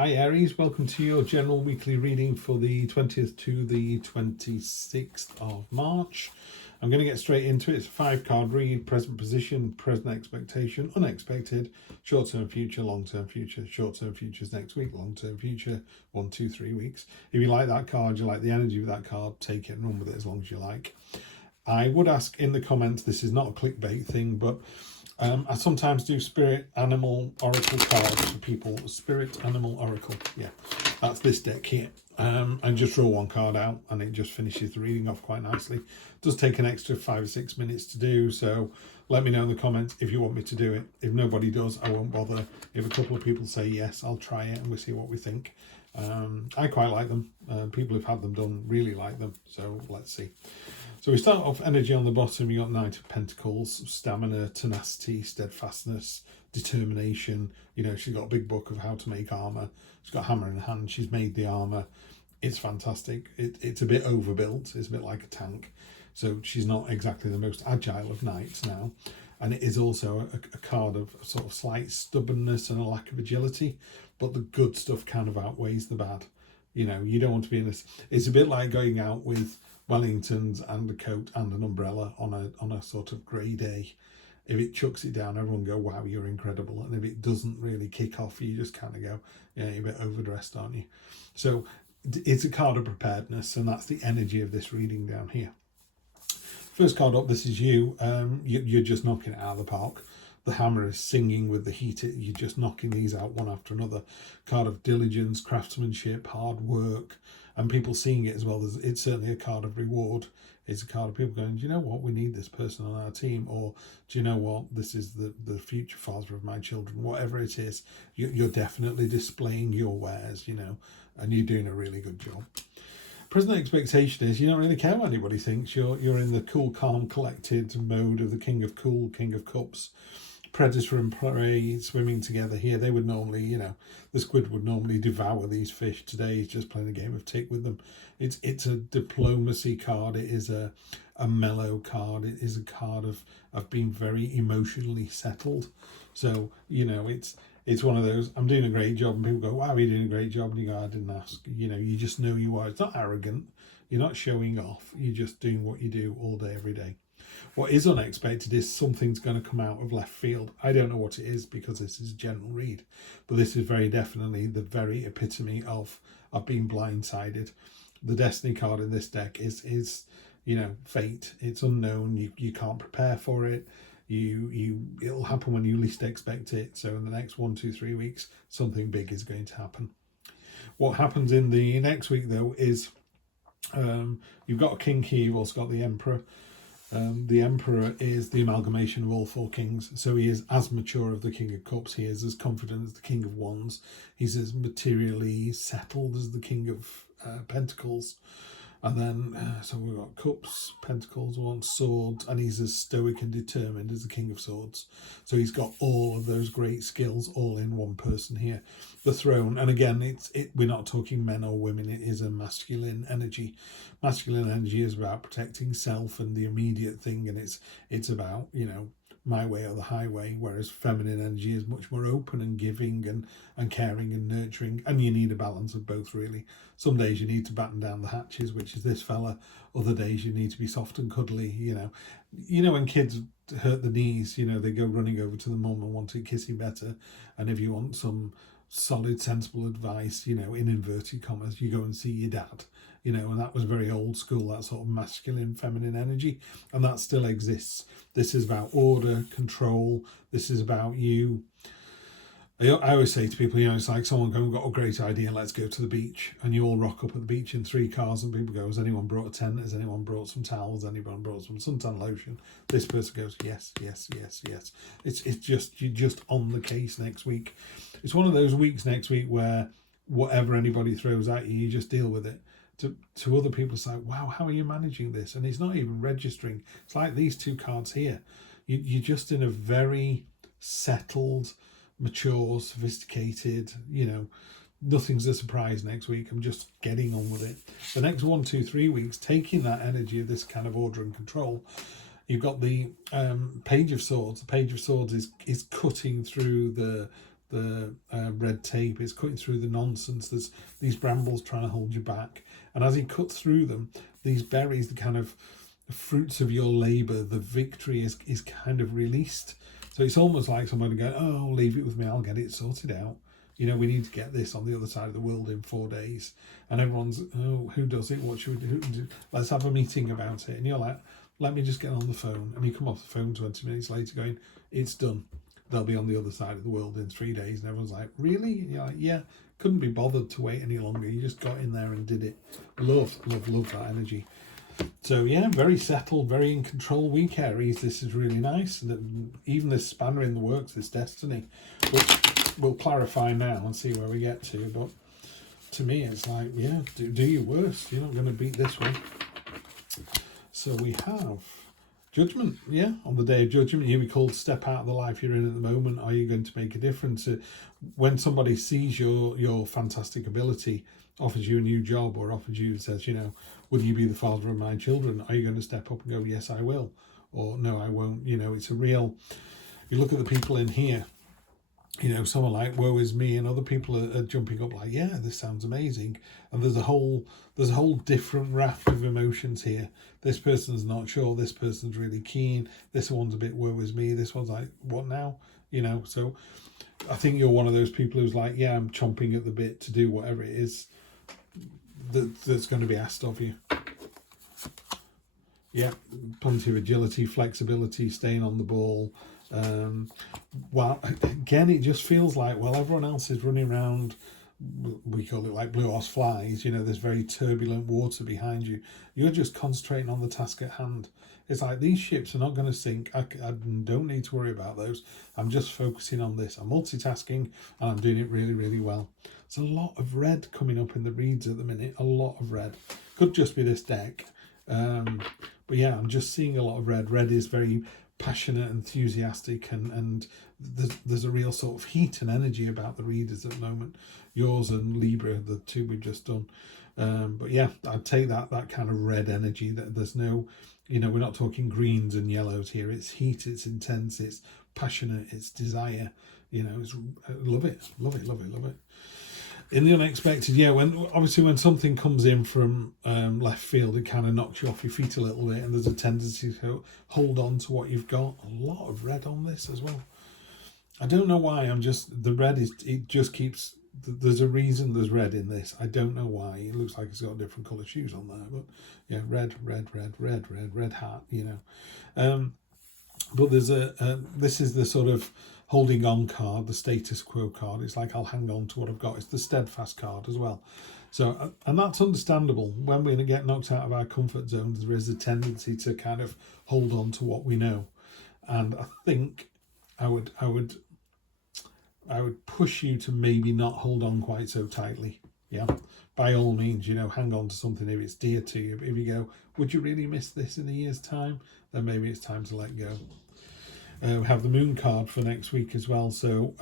Hi Aries, welcome to your general weekly reading for the 20th to the 26th of March. I'm going to get straight into it. It's a 5-card read: present position, present expectation, unexpected, short-term future, long-term future. Short-term future is next week, long-term future 1, 2, 3 weeks. If you like that card, you like the energy of that card, take it and run with it as long as you like. I would ask in the comments, this is not a clickbait thing, but I sometimes do spirit animal oracle cards for people. Spirit animal oracle, yeah, that's this deck here. I just draw one card out and it just finishes the reading off quite nicely. It does take an extra 5 or 6 minutes to do, so let me know in the comments if you want me to do it. If nobody does, I won't bother. If a couple of people say yes, I'll try it and we'll see what we think. I quite like them. People who've had them done really like them, so let's see. So we start off energy on the bottom. You got Knight of Pentacles, stamina, tenacity, steadfastness, determination. You know, she's got a big book of how to make armor. She's got a hammer in hand. She's made the armor. It's fantastic. It's a bit overbuilt. It's a bit like a tank. So she's not exactly the most agile of knights now. And it is also a card of sort of slight stubbornness and a lack of agility. But the good stuff kind of outweighs the bad. You know, you don't want to be in this. It's a bit like going out with Wellingtons and a coat and an umbrella on a sort of grey day. If it chucks it down, everyone go, wow, you're incredible. And if it doesn't really kick off, you just kind of go, yeah, you're a bit overdressed, aren't you? So it's a card of preparedness, and that's the energy of this reading down here. First card up, this is you. You're just knocking it out of the park. The hammer is singing with the heat. You're just knocking these out one after another. Card of diligence, craftsmanship, hard work, and people seeing it as well. It's certainly a card of reward. It's a card of people going, do you know what, we need this person on our team, or do you know what, this is the future father of my children. Whatever it is, you're definitely displaying your wares, you know, and you're doing a really good job. Present expectation is you don't really care what anybody thinks. You're in the cool, calm, collected mode of the King of Cool, King of Cups. Predator and prey swimming together here. They would normally, you know, the squid would normally devour these fish. Today he's just playing a game of tick with them. It's a diplomacy card. It is a mellow card. It is a card of being very emotionally settled. So, you know, it's one of those, I'm doing a great job, and people go, wow, you're doing a great job, and you go, I didn't ask. You know, you just know you are. It's not arrogant. You're not showing off. You're just doing what you do all day, every day. What is unexpected is something's going to come out of left field. I don't know what it is because this is a general read, but this is very definitely the very epitome of being blindsided. The destiny card in this deck is you know, fate. It's unknown. You can't prepare for it. It'll happen when you least expect it. So in the next 1, 2, 3 weeks, something big is going to happen. What happens in the next week though is you've got a king here. You've also got the emperor. The Emperor is the amalgamation of all 4 kings, so he is as mature as the King of Cups, he is as confident as the King of Wands, he's as materially settled as the King of Pentacles, and then so we've got Cups, Pentacles, Swords, and he's as stoic and determined as the King of Swords. So he's got all of those great skills all in one person here. The throne, and again, we're not talking men or women, it is a masculine energy. Masculine energy is about protecting self and the immediate thing, and it's about, you know, my way or the highway, whereas feminine energy is much more open and giving and caring and nurturing, and you need a balance of both, really. Some days you need to batten down the hatches, which is this fella. Other days you need to be soft and cuddly. You know when kids hurt the knees, you know, they go running over to the mum and want to kiss him better, and if you want some solid, sensible advice, you know, in inverted commas, you go and see your dad. You know, and that was very old school, that sort of masculine, feminine energy, and that still exists. This is about order, control. This is about you. I always say to people, you know, it's like someone going, we've got a great idea, let's go to the beach, and you all rock up at the beach in 3 cars, and people go, has anyone brought a tent? Has anyone brought some towels? Has anyone brought some suntan lotion? This person goes, yes, yes, yes, yes. It's just, you're just on the case next week. It's one of those weeks next week where whatever anybody throws at you, you just deal with it. To other people, it's like, wow, how are you managing this? And it's not even registering. It's like these 2 cards here. You're just in a very settled, mature, sophisticated, you know, nothing's a surprise next week. I'm just getting on with it. The next 1, 2, 3 weeks, taking that energy of this kind of order and control, you've got the Page of Swords. The Page of Swords is cutting through the red tape. It's cutting through the nonsense. There's these brambles trying to hold you back, and as he cuts through them, these berries, the kind of fruits of your labour, the victory is kind of released. So it's almost like somebody going, oh, leave it with me, I'll get it sorted out. You know, we need to get this on the other side of the world in 4 days. And everyone's, oh, who does it? What should we do? Let's have a meeting about it. And you're like, let me just get on the phone. And you come off the phone 20 minutes later going, it's done. They'll be on the other side of the world in 3 days. And everyone's like, really? And you're like, yeah, couldn't be bothered to wait any longer. You just got in there and did it. Love that energy. So yeah, very settled, very in control week, Aries. This is really nice. Even this spanner in the works, this destiny, which we'll clarify now and see where we get to. But to me, it's like, yeah, do your worst. You're not going to beat this one. So we have Judgment. Yeah, on the day of Judgment, you'll be called to step out of the life you're in at the moment. Are you going to make a difference? When somebody sees your fantastic ability, offers you a new job, or offers you, says, you know, would you be the father of my children? Are you going to step up and go, yes, I will, or no, I won't? You know, it's a real, you look at the people in here, you know, someone like woe is me, and other people are jumping up like, yeah, this sounds amazing. And there's a whole different raft of emotions here. This person's not sure, this person's really keen, this one's a bit woe is me, this one's like, what now? You know, so I think you're one of those people who's like, yeah, I'm chomping at the bit to do whatever it is that's going to be asked of you. Yeah, plenty of agility, flexibility, staying on the ball. Well, again, it just feels like, well, everyone else is running around, we call it like blue horse flies, you know, there's very turbulent water behind you. You're just concentrating on the task at hand. It's like, these ships are not going to sink. I don't need to worry about those. I'm just focusing on this. I'm multitasking and I'm doing it really, really well. There's a lot of red coming up in the reads at the minute. A lot of red. Could just be this deck. But yeah, I'm just seeing a lot of red. Red is very passionate, enthusiastic, and there's a real sort of heat and energy about the readers at the moment. Yours and Libra, the two we've just done. But yeah, I'd take that kind of red energy. That there's no, you know, we're not talking greens and yellows here. It's heat, it's intense, it's passionate, it's desire. You know, it's, love it. In the unexpected, yeah, when something comes in from left field, it kind of knocks you off your feet a little bit, and there's a tendency to hold on to what you've got. A lot of red on this as well. I don't know why. The red it just keeps. There's a reason there's red in this. I don't know why. It looks like it's got different colour shoes on there, but yeah, red hat. You know, but there's this is the sort of holding on card, the status quo card. It's like, I'll hang on to what I've got. It's the steadfast card as well. So, and that's understandable. When we get knocked out of our comfort zones, there is a tendency to kind of hold on to what we know. And I think I would push you to maybe not hold on quite so tightly. Yeah, by all means, you know, hang on to something if it's dear to you. But if you go, would you really miss this in a year's time? Then maybe it's time to let go. We have the moon card for next week as well. So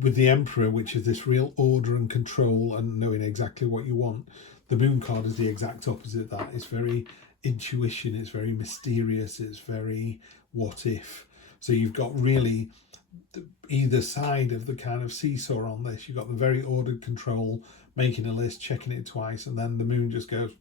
with the Emperor, which is this real order and control and knowing exactly what you want, the moon card is the exact opposite of that. It's very intuition, it's very mysterious, it's very what if. So you've got really either side of the kind of seesaw on this. You've got the very ordered control, making a list, checking it twice, and then the moon just goes,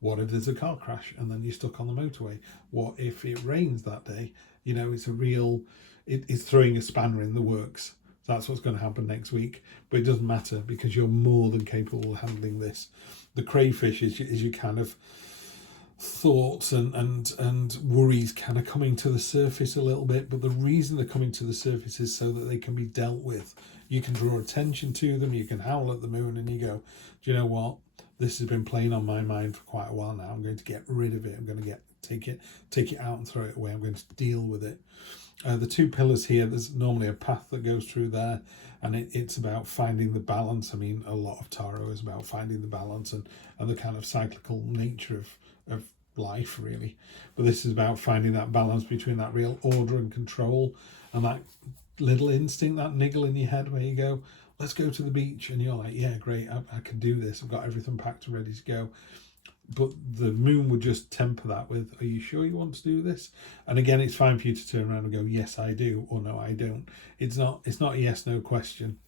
what if there's a car crash and then you're stuck on the motorway? What if it rains that day? You know, it's a real, it's throwing a spanner in the works. That's what's going to happen next week. But it doesn't matter because you're more than capable of handling this. The crayfish is your kind of thoughts and worries kind of coming to the surface a little bit. But the reason they're coming to the surface is so that they can be dealt with. You can draw attention to them. You can howl at the moon and you go, do you know what? This has been playing on my mind for quite a while now. I'm going to get rid of it. I'm going to take it out and throw it away. I'm going to deal with it. The two pillars here, there's normally a path that goes through there, and it's about finding the balance. I mean, a lot of tarot is about finding the balance and the kind of cyclical nature of life, really. But this is about finding that balance between that real order and control and that little instinct, that niggle in your head where you go, let's go to the beach, and you're like, yeah, great, I can do this. I've got everything packed and ready to go. the moon would just temper that with, are you sure you want to do this? And again, it's fine for you to turn around and go, yes, I do, or no, I don't. It's not a yes, no question.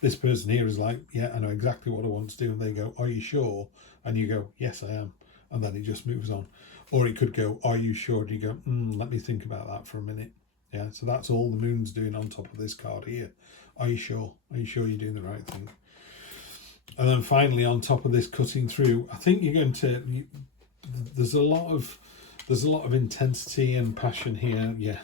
This person here is like, yeah, I know exactly what I want to do. And they go, are you sure? And you go, yes, I am. And then it just moves on. Or it could go, are you sure? And you go, let me think about that for a minute. Yeah, so that's all the moon's doing on top of this card here. Are you sure? Are you sure you're doing the right thing? And then finally, on top of this cutting through, I think you're going to, there's a lot of intensity and passion here. Yeah,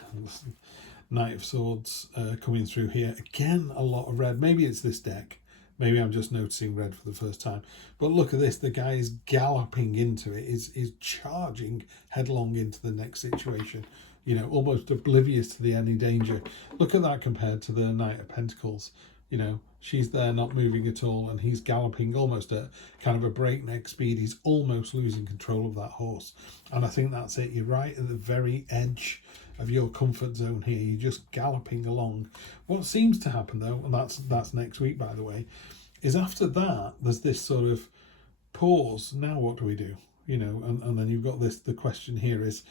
Knight of Swords coming through here. Again, a lot of red. Maybe it's this deck. Maybe I'm just noticing red for the first time. But look at this. The guy is galloping into it, is charging headlong into the next situation. You know, almost oblivious to any danger. Look at that compared to the Knight of Pentacles. You know, she's there not moving at all, and he's galloping almost at kind of a breakneck speed. He's almost losing control of that horse. And I think that's it. You're right at the very edge of your comfort zone here. You're just galloping along. What seems to happen though, and that's next week by the way, is after that there's this sort of pause. Now what do we do? You know, and then you've got this, the question here is,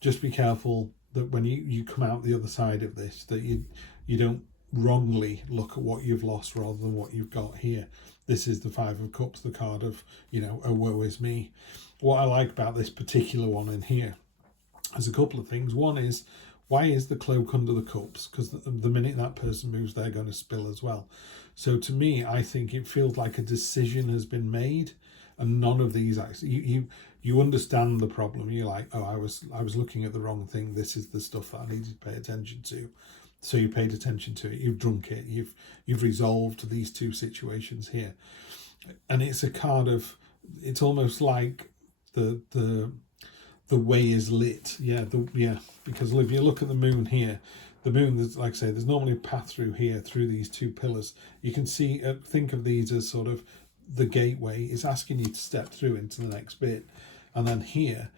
just be careful that when you come out the other side of this, that you don't wrongly look at what you've lost rather than what you've got here. This is the Five of Cups, the card of, you know, oh woe is me. What I like about this particular one in here, there's a couple of things. One is, why is the cloak under the cups? Because the minute that person moves, they're going to spill as well. So to me, I think it feels like a decision has been made, and none of these actually, you understand the problem. You're like, oh, I was looking at the wrong thing. This is the stuff that I needed to pay attention to. So you paid attention to it. You've drunk it. You've resolved these two situations here, and it's a card of, it's almost like the way is lit. Yeah, because if you look at the moon here, the moon, there's, like I say, there's normally a path through here, through these two pillars. You can see, think of these as sort of the gateway. It's asking you to step through into the next bit. And then here,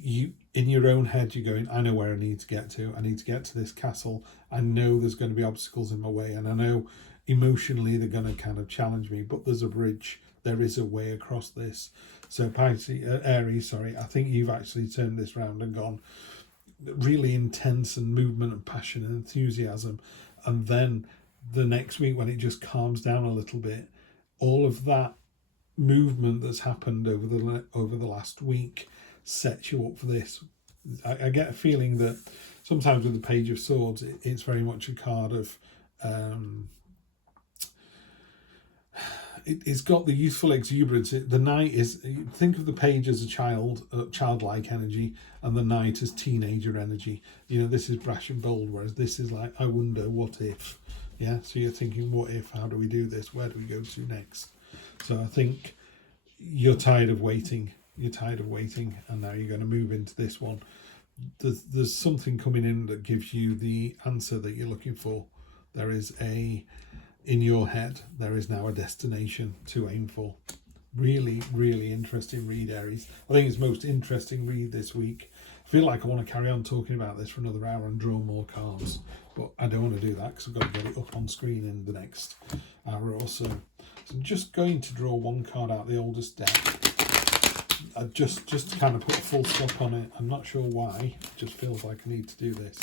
you, in your own head, you're going, I know where I need to get to. I need to get to this castle. I know there's going to be obstacles in my way. And I know emotionally they're going to kind of challenge me, but there's a bridge. There is a way across this. So Aries, sorry, I think you've actually turned this round and gone really intense and movement and passion and enthusiasm. And then the next week, when it just calms down a little bit, all of that movement that's happened over the last week sets you up for this. I get a feeling that sometimes with the Page of Swords, it's very much a card of it's got the youthful exuberance. The Knight is, think of the Page as a childlike energy, and the Knight as teenager energy. You know, this is brash and bold, whereas this is like, I wonder, what if? Yeah, so you're thinking, what if? How do we do this? Where do we go to next? So I think you're tired of waiting. You're tired of waiting, and now you're going to move into this one. There's something coming in that gives you the answer that you're looking for. There is in your head, there is now a destination to aim for. Really, really interesting read, Aries. I think it's the most interesting read this week. I feel like I want to carry on talking about this for another hour and draw more cards, but I don't want to do that because I've got to get it up on screen in the next hour or so. So I'm just going to draw one card out of the oldest deck. I just to kind of put a full stop on it. I'm not sure why. It just feels like I need to do this.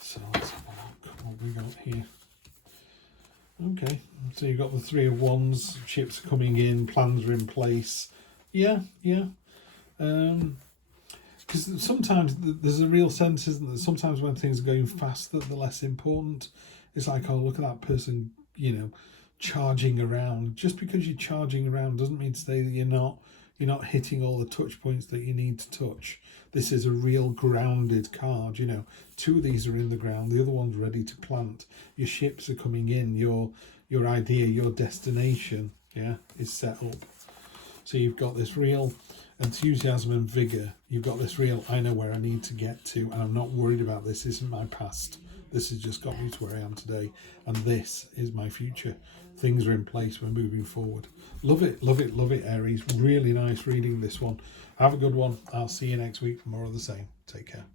So let's have a look what we got here. Okay, so you've got the Three of Wands, ships are coming in, plans are in place. Yeah. Because sometimes there's a real sense, isn't there? Sometimes when things are going fast, that they're less important. It's like, oh, look at that person, you know, charging around. Just because you're charging around doesn't mean to say that you're not hitting all the touch points that you need to touch. This is a real grounded card, you know. Two of these are in the ground, the other one's ready to plant. Your ships are coming in, your idea, your destination, yeah, is set up. So you've got this real enthusiasm and vigour. You've got this real, I know where I need to get to, and I'm not worried about this. This isn't my past. This has just got me to where I am today, and this is my future. Things are in place, we're moving forward. Love it, Aries. Really nice reading this one. Have a good one. I'll see you next week for more of the same. Take care.